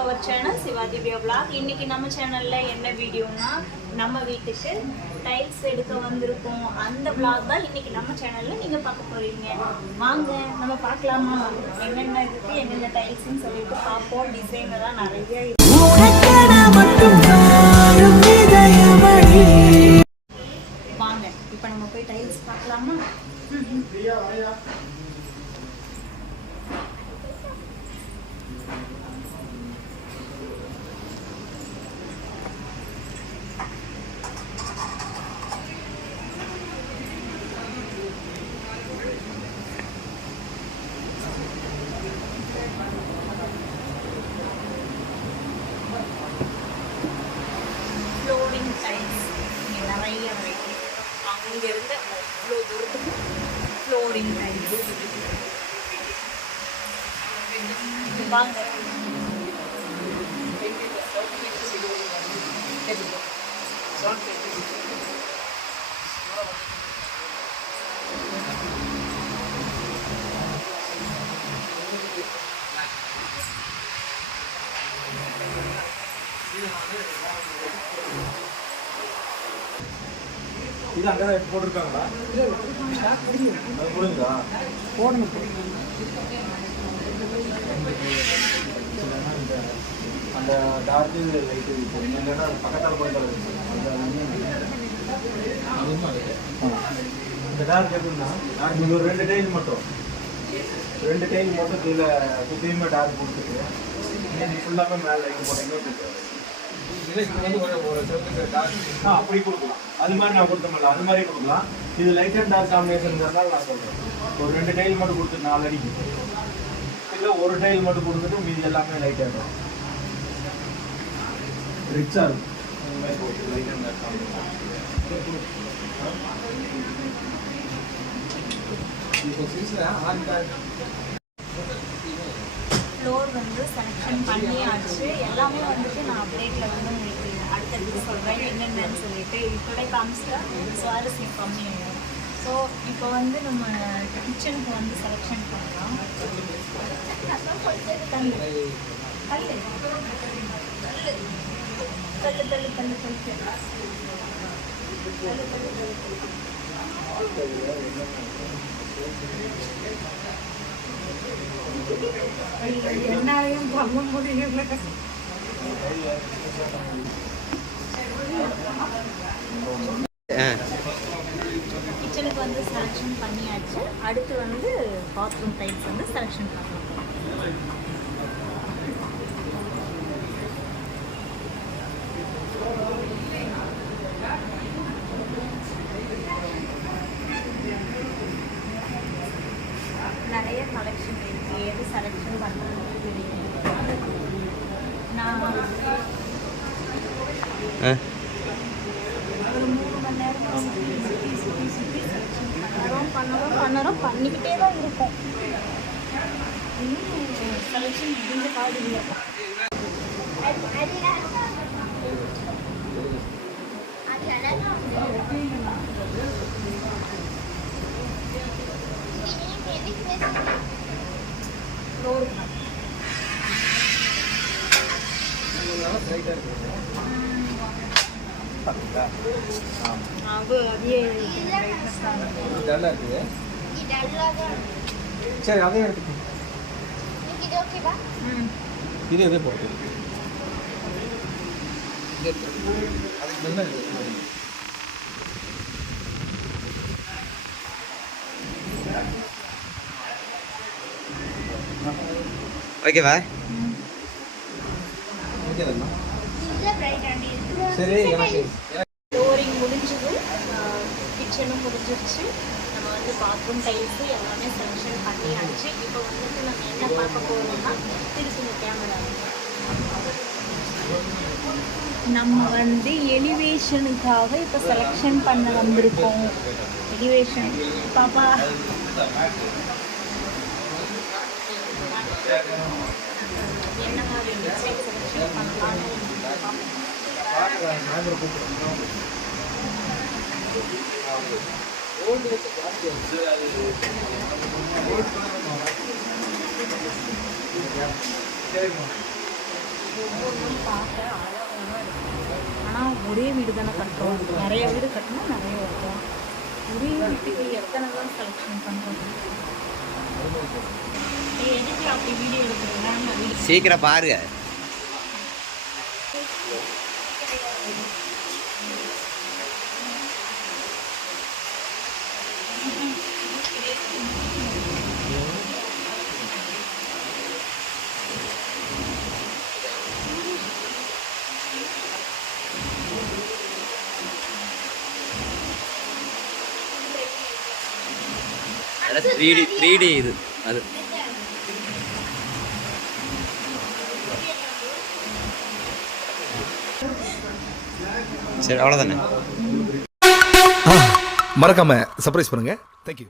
Our channel சிவாதிபியா black இன்னைக்கு நம்ம சேனலில் என்ன வீடியோனா நம்ம வீட்டுக்கு டைல்ஸ் எடுக்க வந்திருக்கோம். அந்த பிளாக் தான் இன்னைக்கு நம்ம சேனலில் நீங்கள் பார்க்க போகிறீங்க வாங்க நம்ம பார்க்கலாமா? என்னென்ன இருக்குது என்னென்ன டைல்ஸ்ன்னு சொல்லிட்டு பார்ப்போம். டிசைனில் தான் நிறைய வாங்க இப்போ நம்ம போய் டைல்ஸ் பார்க்கலாமா? இங்கே நிறைய அங்கேருந்து அவ்வளோ தூரத்துக்கு ஃப்ளோரிங் டைல்ஸ் வாங்க இது அங்கே தான் போட்டிருக்காங்களா? அது போடுங்களா போடுங்க அந்த டார்க்கு லைட்டு போடுங்க. இல்லைன்னா பக்கத்தால் போயிட்டு அந்த இந்த டார்க் எப்படின்னா இது ஒரு ரெண்டு டைம் மட்டும். ரெண்டு டைம் மட்டும் கீழே சுற்றியுமே டார்க் கொடுத்துட்டு நீங்கள் ஃபுல்லாமே மேலே லைட் போட்டீங்கன்னா ஆ அப்படி கொடுக்கலாம். அது மாதிரி நான் கொடுத்தோம்ல அது மாதிரி கொடுக்கலாம். இது லைட் அண்ட் டார்க் காம்பினேஷன்ங்கிறதால நான் சொல்கிறேன் ஒரு ரெண்டு டைல் மட்டும் கொடுத்து நாலு அடிக்கு. இல்லை ஒரு டைல் மட்டும் கொடுத்துட்டு மீதி எல்லாமே லைட் ஆகிடும் ரிச்சா இருக்கும். இந்த மாதிரி போட்டு light and dark combination floor வந்து செலெக்ஷன் பண்ணியாச்சு. எல்லாமே வந்துட்டு நான் அப்டேட்டில் வந்து உங்களுக்கு அடுத்தடுத்து சொல்கிறேன் என்னென்னு சொல்லிட்டு இப்போவே காமிச்சிட்டா சுவாரஸ்யம் கம்மியாயிடும். ஸோ இப்போ வந்து நம்ம கிச்சனுக்கு வந்து செலெக்ஷன் பண்ணலாம். தள்ளு தள்ளு தள்ளு தள்ளு தள்ளு தள்ளு என்னாலையும் பண்ண முடியல. கிச்சனுக்கு வந்து செலெக்ஷன் பண்ணியாச்சு. அடுத்து வந்து பாத்ரூம் டைப்ஸ் வந்து செலெக்ஷன் பண்ணலாம் செலெக்ஷன் பண்ணுறோம் பண்ணுறோம் பண்ணிக்கிட்டே தான் இருக்கோம் செலெக்ஷன் முடிஞ்ச காடு இல்லை ஃப்ளோர் அது அதே brightness தான் இருக்கு. நல்லா இருக்குது சரி அதே எடுத்துக்கோ இது எதே போட்டு அதுக்கு நல்லா ஓகேவா சரி ஃப்ளோரிங் முடிஞ்சது கிச்சனும் முடிஞ்சிருச்சு. நம்ம வந்து பாத்ரூம் டைல்ஸு எல்லாமே செலெக்ஷன் பண்ணியாச்சு இப்போ வந்துட்டு நம்ம என்ன பார்க்க போகிறோம்னா திருப்பி கேமரா நம்ம வந்து எலிவேஷனுக்காக இப்போ செலெக்ஷன் பண்ண வந்திருக்கோம். எலிவேஷன் பாப்பா. என்ன மாதிரி டிசைன் செலெக்ஷன் பண்ணலாம்னு ஒவ்வொன்றும் பார்க்க அழகாக இருக்கும் ஆனால் ஒரே வீடு தானே கட்டுறோம். நிறைய வீடு கட்டினா நிறைய வைக்கலாம் ஒரே வீட்டுக்கு எத்தனை தான் செலெக்ஷன் பண்ணுறோம் சீக்கிரம் பாருங்க. அது த்ரீ டி த்ரீ டி இது அது. சரி அவ்வளோதானே மறக்காம சர்ப்ரைஸ் பண்ணுங்க. தேங்க்யூ